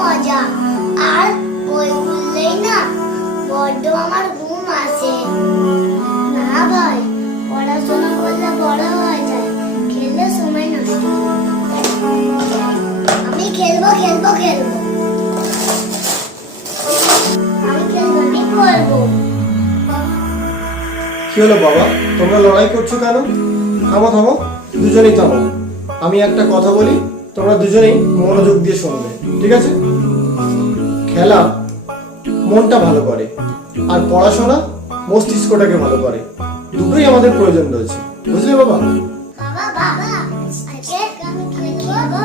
মজা। আর বই খুললেই না বড্ড আমার ঘুম আসে। না ভাই, পড়াশোনা করলে বড় হয়ে যায়, খেললে সময় নষ্ট। আমি খেলবো খেলবো খেলবো, আমি খেলবো ঠিক করবো। কি হলো বাবা, তোমরা লড়াই করছো কেন? থামো থামো, দুজনেই থামো। আমি একটা কথা বলি, তোমরা দুজনেই মনোযোগ দিয়ে শুনবে, ঠিক আছে? খেলা মনটা ভালো করে, আর পড়াশোনা মস্তিষ্কটাকে ভালো করে। দুটোই আমাদের প্রয়োজন রয়েছে, বুঝলে বাবা? বাবা বাবা, আজকে আমি খেলবো।